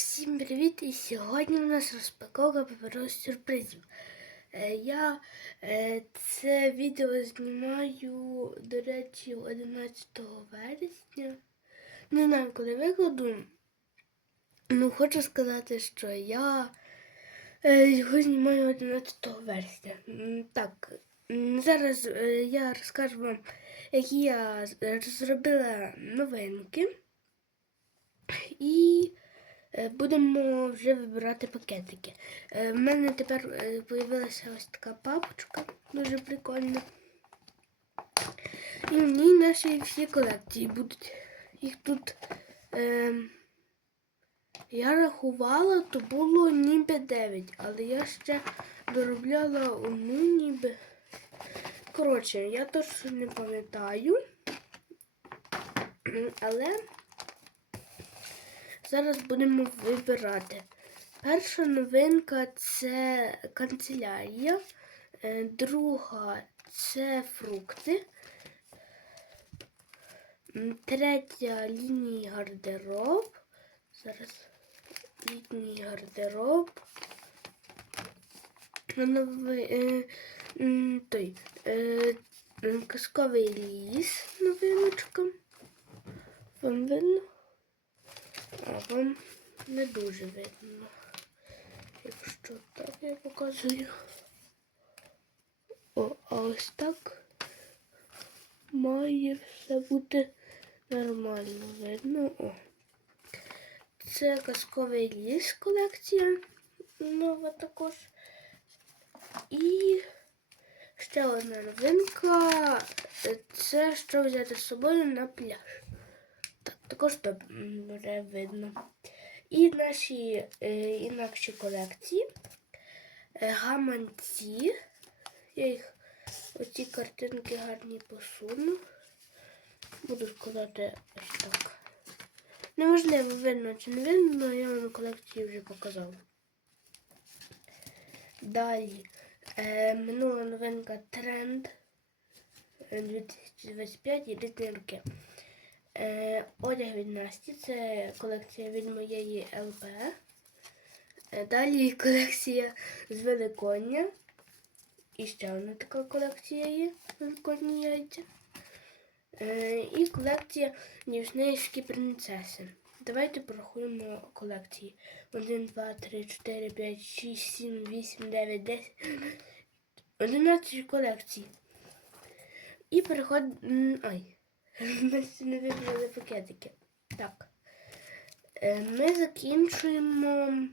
Всім привіт! І сьогодні у нас розпаковка паперових сюрпризів. Е, Я е, це відео знімаю, до речі, 11 вересня. Не знаю, коли викладу. Ну, хочу сказати, що я е, його знімаю 11 вересня. Так, зараз я розкажу вам, які я зробила новинки. І будемо вже вибирати пакетики. Е, В мене тепер з'явилася ось така папочка, дуже прикольна. І в ній наші всі колекції будуть. Їх тут е, я рахувала, то було ніби 9, але я ще доробляла одну ніби. Коротше, я точно не пам'ятаю. Але Зараз будемо вибирати. Перша новинка це канцелярія, е, друга це фрукти, третя ліній гардероб. Зараз літній гардероб. Новий, е, той, е, казковий ліс новиночка. Вам видно? А вам не дуже видно. Якщо так я показую. О, а ось так має все бути нормально видно. О. Це казковий ліс колекція нова також. І ще одна новинка. Це що взяти з собою на пляж. Так, також добре видно. І наші е, інакші колекції. Е, гаманці. Я їх оці картинки гарні посуну. Буду складати ось так. Неважливо, видно чи не видно, я вам колекції вже показала. Далі е, минула новинка тренд е, 2025 і різні роки. Е, одяг від Насті, це колекція від моєї ЛП. Е, далі колекція з Великодня. І ще одна така колекція є Великодні яйця. Е, і колекція Ніжнейські принцеси. Давайте порахуємо колекції. 1, 2, 3, 4, 5, 6, 7, 8, 9, 10. 11 колекцій. І переходимо. Ой. Ми не вибрали пакетики. Так. Е, Ми закінчуємо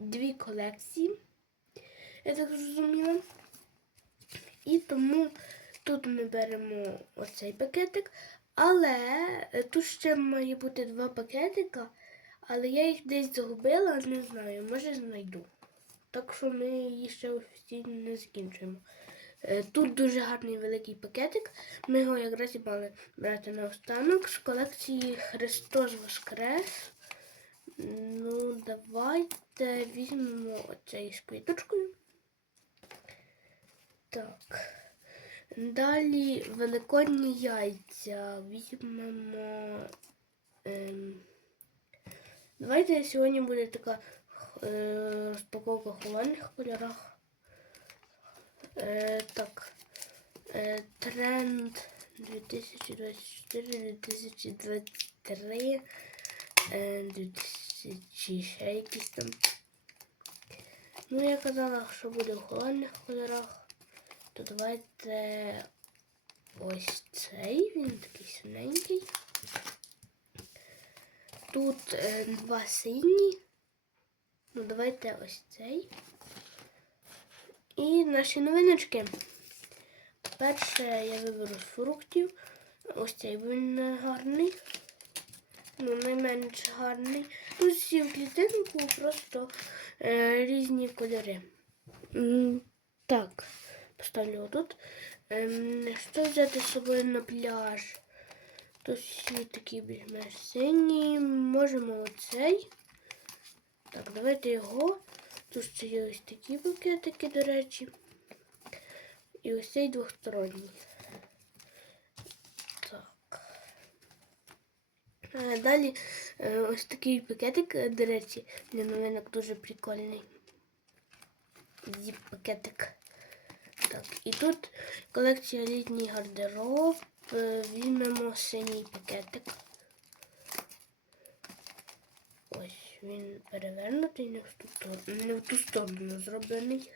дві колекції, я так зрозуміла. І тому тут ми беремо оцей пакетик, але е, тут ще має бути два пакетика, але я їх десь загубила, не знаю, може знайду. Так що ми її ще офіційно не закінчуємо. Е, Тут дуже гарний великий пакетик. Ми його якраз і мали брати на останок з колекції Христос Воскрес. Ну, давайте візьмемо оцей з квіточкою. Так. Далі великодні яйця. Візьмемо. Ем... Давайте сьогодні буде така е, розпаковка в хованих кольорах. Е, так. Е, тренд 2024-2023. Е, 2000 ще якісь там. Ну, я казала, що буде в холодних кольорах. То давайте ось цей, він такий синенький. Тут е, два сині. Ну, давайте ось цей. І наші новиночки. Перше я виберу з фруктів. Ось цей він гарний. Ну, найменш гарний. Тут всі в клітинку просто е, різні кольори. Так, поставлю отут. Ем, що взяти з собою на пляж? Тут всі такі більш-менш сині. Можемо оцей. Так, давайте його. Тут ще є ось такі пакетики, до речі. І ось цей двосторонній. Так. Е, Далі е, ось такий пакетик, е, до речі, для новинок дуже прикольний. Зіп пакетик. Так, і тут колекція літній гардероб. Е, Візьмемо синій пакетик. Ось він перевернутий, не в ту сторону, не в ту сторону зроблений.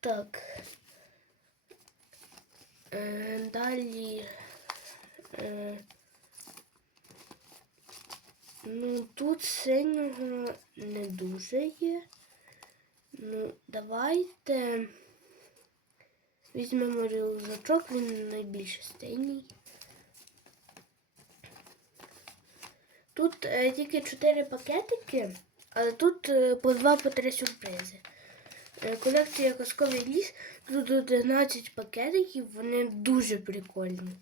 Так. Е, далі. Е, ну, тут синього не дуже є. Ну, давайте візьмемо рюкзачок, він найбільш синій. Тут е, тільки 4 пакетики, але тут е, по 2 по 3 сюрпризи. Е, колекція казковий ліс. Тут 11 пакетиків, вони дуже прикольні.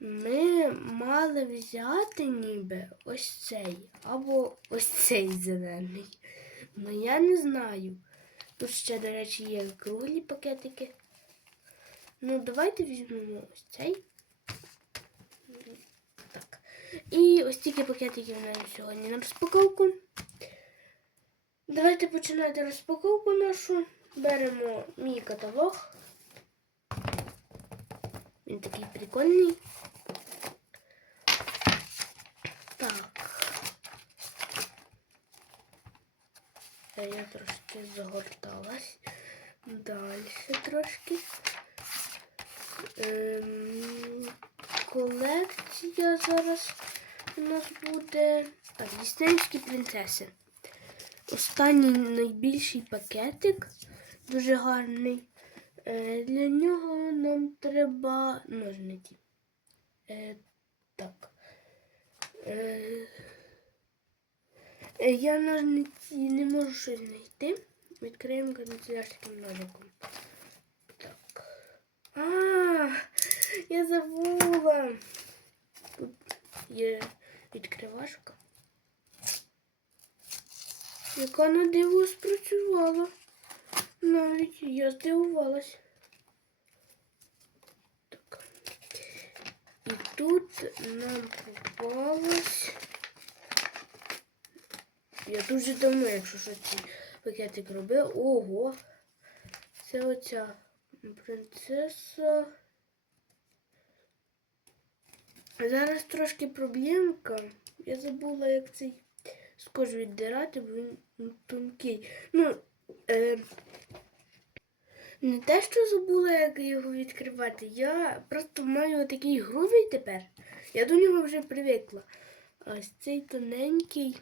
Ми мали взяти ніби ось цей або ось цей зелений. Ну я не знаю. Тут ще, до речі, є круглі пакетики. Ну, давайте візьмемо ось цей. І ось тільки пакетиків у нас сьогодні на розпаковку. Давайте починати розпаковку нашу. Беремо мій каталог. Він такий прикольний. Так. Я трошки загорталась. Далі трошки. Ем, колекція зараз у нас буде. Так, Діснеївські принцеси. Останній найбільший пакетик, дуже гарний. Е, для нього нам треба ножниці. Е, так. Е, я ножниці не можу щось знайти. Відкриємо канцелярським ножиком. Так. А, я забула. Тут є відкривашка. Яка на диво спрацювала. Навіть я здивувалась. Так. І тут нам попалось. Я дуже давно, якщо що ці пакетик робив. Ого! Це оця принцеса. Зараз трошки проблемка. Я забула, як цей скотч віддирати, бо він тонкий. Ну, е, не те, що забула, як його відкривати. Я просто маю такий грубий тепер. Я до нього вже привикла. Ось цей тоненький.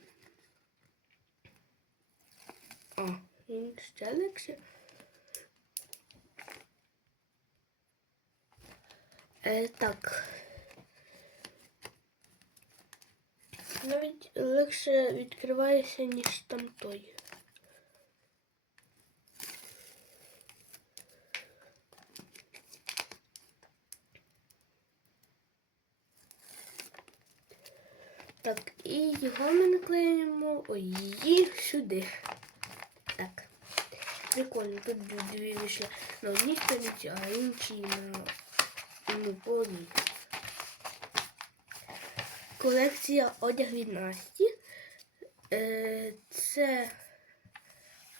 А, він ще легше. Е, так. Навіть легше відкривається, ніж там той. Так, і його ми наклеїмо її сюди. Так. Прикольно, тут дві вийшли на одній сторінці, а інші на ну, одній. Колекція одяг від Насті. Е, це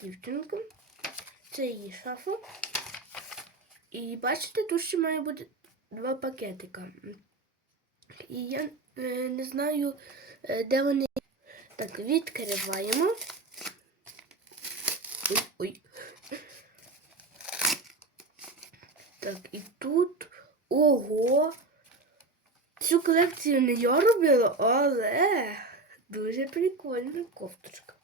дівчинка. Це її шафа. І бачите, тут ще має бути два пакетика. І я е, не знаю, е, де вони. Так, відкриваємо. Ой, ой. Так, і тут. Ого! Цю колекцію не я робила, але дуже прикольна кофточка.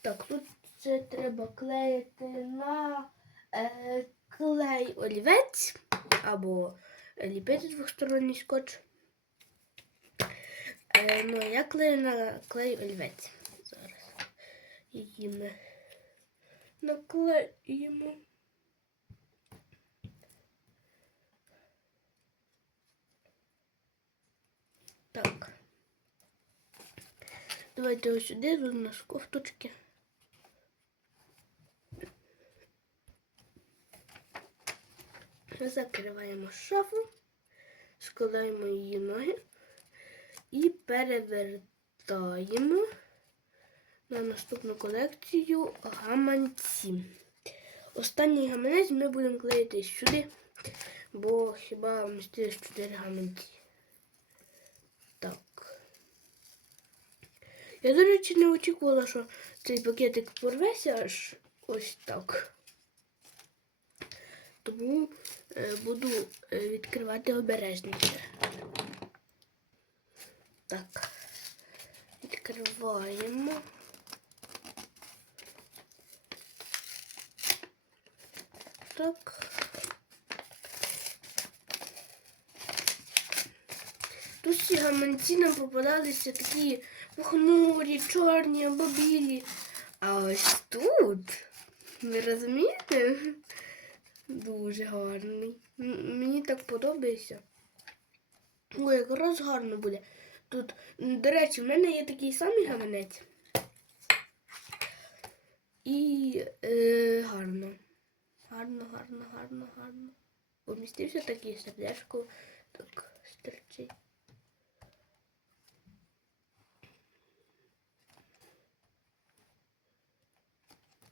Так, тут це треба клеїти на е, клей олівець або ліпити двосторонній скотч. Е, ну, я клею на клей олівець. Зараз її ми наклеїмо. Так. Давайте ось сюди, у нас кофточки. Закриваємо шафу, складаємо її ноги. І перевертаємо на наступну колекцію гаманці. Останній гаманець ми будемо клеїти сюди, бо хіба вмістились 4 гаманці. Так. Я, до речі, не очікувала, що цей пакетик порветься аж ось так. Тому е, буду е, відкривати обережніше. Так. Відкриваємо. Так. Тут всі гаманці нам попадалися такі похмурі, чорні або білі. А ось тут, ви розумієте? Дуже гарний. Мені так подобається. Ой, якраз гарно буде. Тут, до речі, в мене є такий самий гаманець. І е, гарно. Гарно, гарно, гарно, гарно. Помістився такий сердечко. Так, стерчить.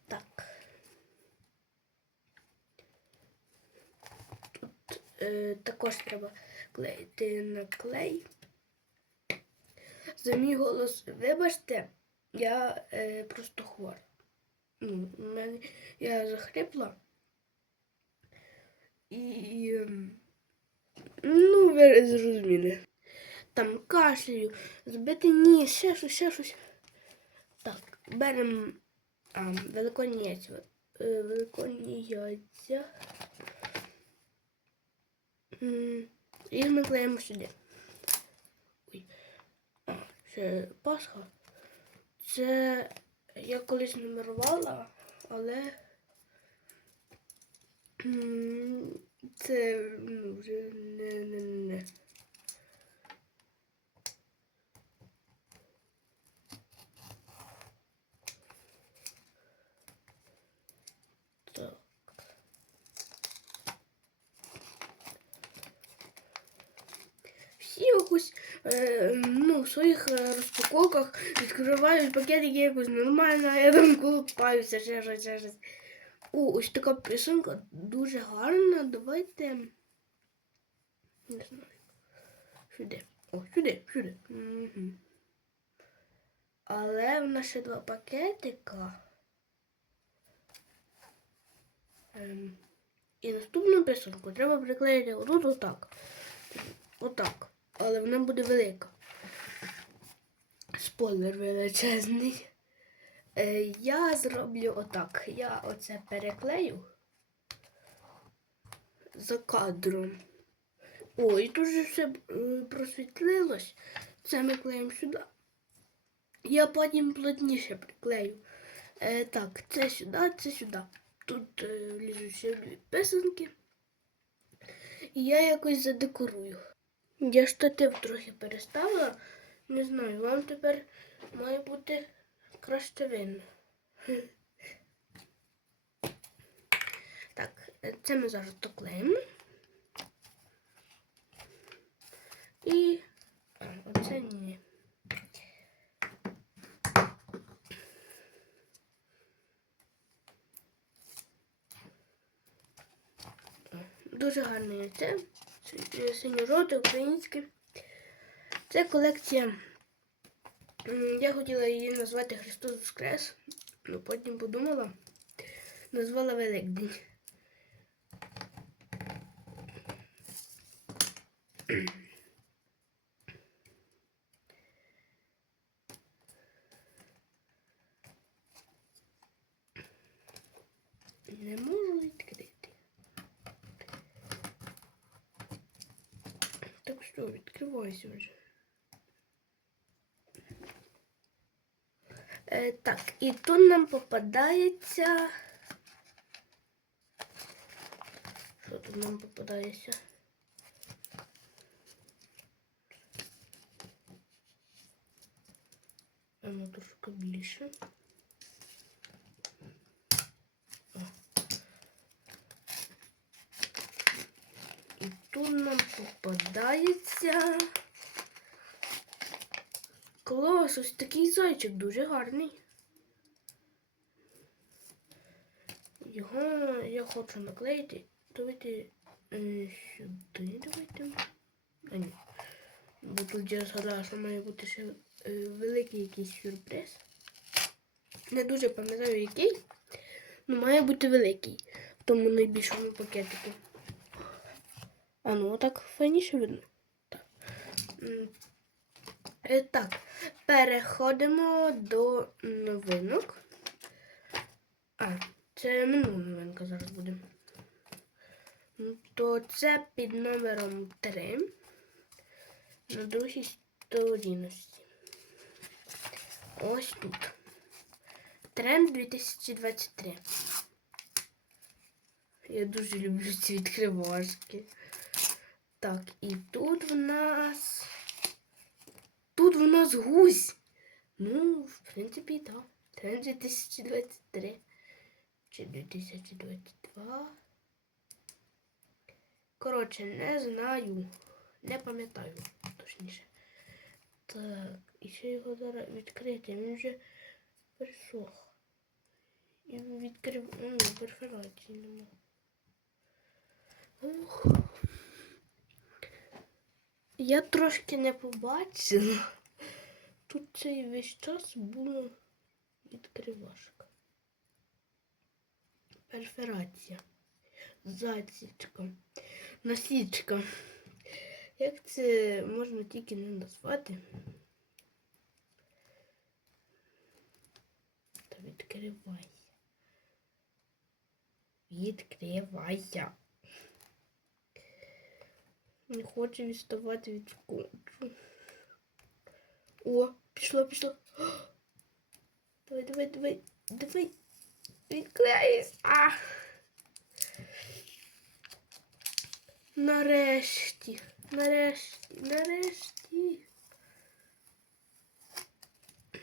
Так. Тут е, також треба клеїти на клей. За мій голос, вибачте, я е, просто хвора. Ну, мене, я захрипла. І. ем, Ну, ви зрозуміли. Там кашлю, збитий ніс, ще щось, ще щось. Так, беремо а, великодні яйця. Е, Великодні яйця. Їх ми клеїмо сюди. Ой. Ще Пасха. Це я колись нумерувала, але це ну, вже не, не, не. Так. Всі якось е, ну, в своїх е, розпаковках відкривають пакетики якось нормально, я там колупаюся, ще щось, ще щось. О, ось така писанка дуже гарна. Давайте. Не знаю. Сюди. О, сюди, сюди. Угу. Але в нас ще два пакетика. Ем, і наступну писанку треба приклеїти отут отак. Отак. Але вона буде велика. Спойлер величезний. Е, я зроблю отак. Я оце переклею за кадром. Ой, тут же все е, просвітлилось. Це ми клеїмо сюди. Я потім плотніше приклею. Е, так, це сюди, це сюди. Тут е, лізуть ще дві писанки. І я якось задекорую. Я штатив трохи переставила. Не знаю, вам тепер має бути краще видно. Так, е, це ми зараз доклеїмо. І оце ні. Дуже гарне яйце. Це синьо-жовте, український. Це колекція. Я хотіла її назвати Христос Воскрес, але потім подумала. Назвала Великдень. Не можу відкрити. Так що, відкривайся вже. Е, так, і тут нам попадається. Що тут нам попадається? А ну трошки більше. І тут нам попадається. Клас, ось такий зайчик дуже гарний. Його я хочу наклеїти. Давайте е, сюди давайте. А ні. Бо тут я згадала, що має бути ще е, великий якийсь сюрприз. Не дуже пам'ятаю який. Ну, має бути великий в тому найбільшому пакетику. А ну так файніше видно. Так. Е, Так, переходимо до новинок. А, це минула новинка зараз буде. Ну, То це під номером 3 на другій сторіночці. Ось тут. Тренд 2023. Я дуже люблю ці відкривашки. Так, і тут в нас. В нас гусь. Ну, в принципі, так. Тренд 2023. Чи 2022. Коротше, не знаю. Не пам'ятаю, точніше. Так, і ще його зараз відкрити. Він вже пересох. І відкрив. Ну, перфорації нема. Ух. Я трошки не побачила. Тут цей весь час була відкривашка. Перфорація. Засічка. Насічка. Як це можна тільки не назвати? Та відкривайся. Відкривайся. Не хочу відставати від скотчу. О, пішло, пішло. Давай, давай, давай, давай. Відклеїсь. А. Нарешті. Нарешті. Нарешті.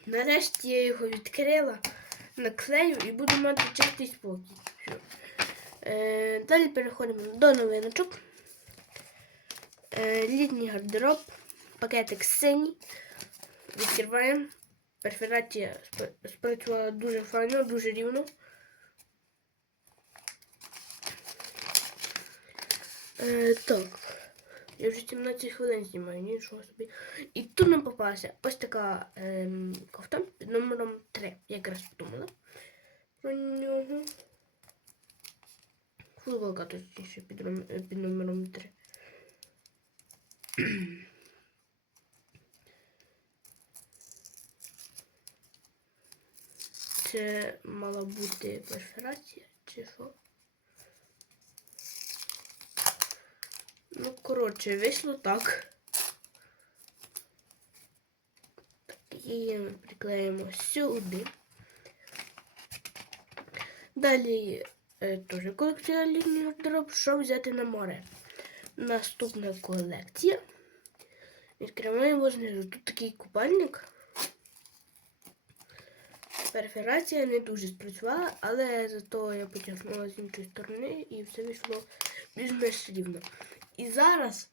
Нарешті я його відкрила, наклею і буду мати чистий спокій. Е, далі переходимо до новиночок. Е, літній гардероб, пакетик синій. Відкриваємо. Перфорація спрацювала дуже файно, дуже рівно. Е, так. Я вже 17 хвилин знімаю, нічого собі. І тут нам попалася ось така ем, кофта під номером 3. Я якраз подумала про нього. Футболка точніше під, під номером 3. Це мала бути перфорація, чи що? Ну, коротше, вийшло так. Так, її ми приклеїмо сюди. Далі е, теж колекція літній гардероб, що взяти на море. Наступна колекція. Відкриваємо знизу. Тут такий купальник. Перфорація не дуже спрацювала, але зато я потягнула з іншої сторони і все вийшло більш-менш рівно. І зараз,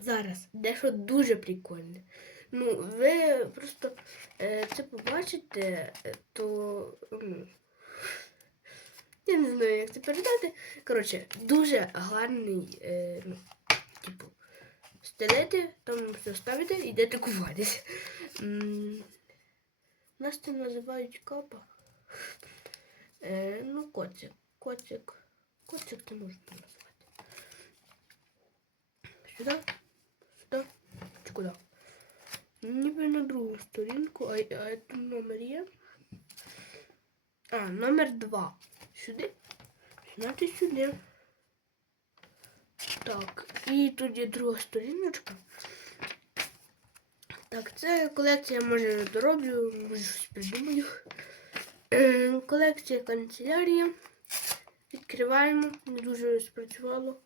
зараз дещо дуже прикольне. Ну, ви просто е, це побачите, е, то ну, я не знаю, як це передати. Коротше, дуже гарний, е, ну, типу, стелите, там все ставите і йдете купатись. Нас це називають капа. Е, ну, коцик. Коцик. Коцик це можна назвати. Сюди? Сюди? Чи куди? Ніби на другу сторінку, а, а тут номер є. А, номер два. Сюди. Значить сюди. Так, і тут є друга сторіночка. Так, це колекція, може, дороблю, може щось придумаю. Е, Колекція канцелярія. Відкриваємо, не дуже спрацювало.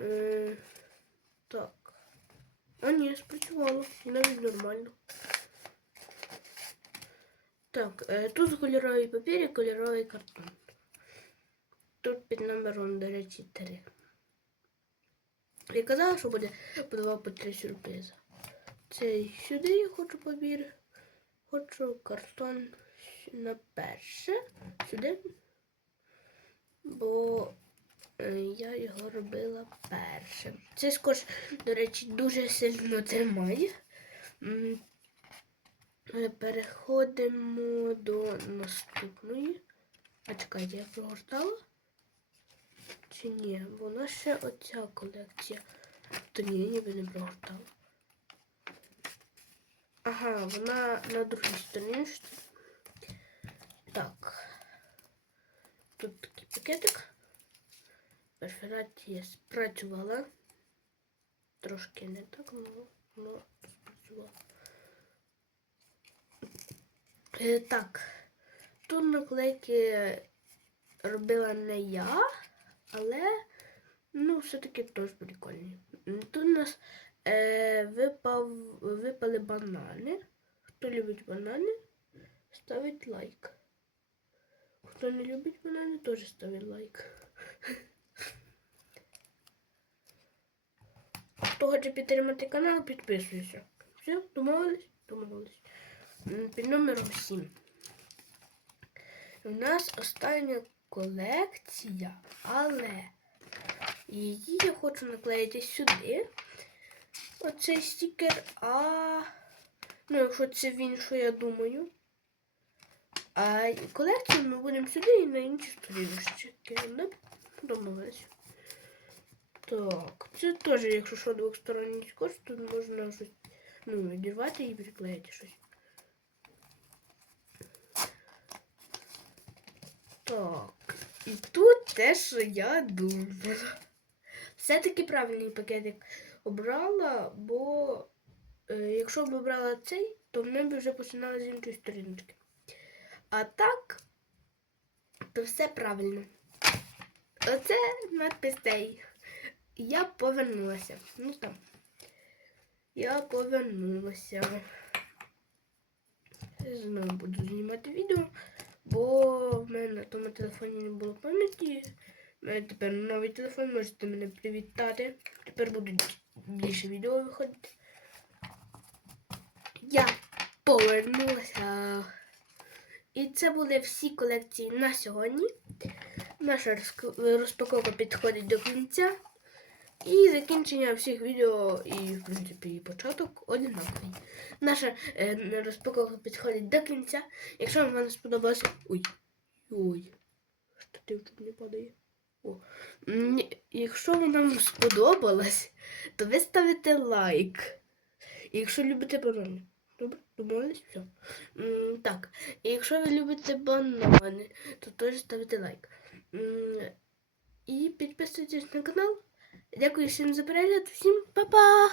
Е, так. А ні, спрацювало. Навіть нормально. Так, е, тут кольоровий папір і кольоровий картон. Тут під номером, до речі, 3. Я казала, що буде по два по три сюрпризи. Цей сюди я хочу папір. Хочу картон на перше. Сюди. Бо е, я його робила першим. Цей скотч, до речі, дуже сильно тримає. Е, Переходимо до наступної. А чекайте, я прогортала? Чи ні? Вона ще оця колекція. То ні, ніби не прогортала. Ага, вона на другій стороні. Так. Тут такий пакетик. Перфорація спрацювала. Трошки не так, але воно спрацювало. Е, так. Тут наклейки робила не я, але ну, все-таки теж прикольні. Тут у нас е, випав, випали банани. Хто любить банани, ставить лайк. Хто не любить банани, теж ставить лайк. Хто хоче підтримати канал, підписуйся. Все, домовились? Домовились. Під номером 7. У нас остання колекція, але її я хочу наклеїти сюди. Оцей стікер, а ну, якщо це він, що я думаю. А колекцію ми будемо сюди і на інші сторіночки. Да? Домовились. Так, це теж, якщо що двосторонній скотч, тут можна щось ну, відірвати і приклеїти щось. Так, і тут те, що я думала. Все-таки правильний пакетик обрала, бо е, якщо б обрала цей, то ми б вже починали з іншої сторіночки. А так, то все правильно. Оце надпис цей. Я повернулася. Ну там. Я повернулася. Знову буду знімати відео, бо в мене на тому телефоні не було пам'яті. У мене тепер новий телефон, можете мене привітати. Тепер будуть більше відео виходити. Я повернулася. І це були всі колекції на сьогодні. Наша розпаковка підходить до кінця. І закінчення всіх відео і, в принципі, і початок одинаковий. Наша е, розпаковка підходить до кінця. Якщо вам сподобалося. Ой. Ой. Штатив тут не падає. О. вона Якщо вам сподобалось, то ви ставите лайк. І якщо любите банани. Добре, домовились? Все. Так, якщо ви любите банани, то теж ставите лайк. І підписуйтесь на канал. Дякую всім за перегляд. Всім па-па!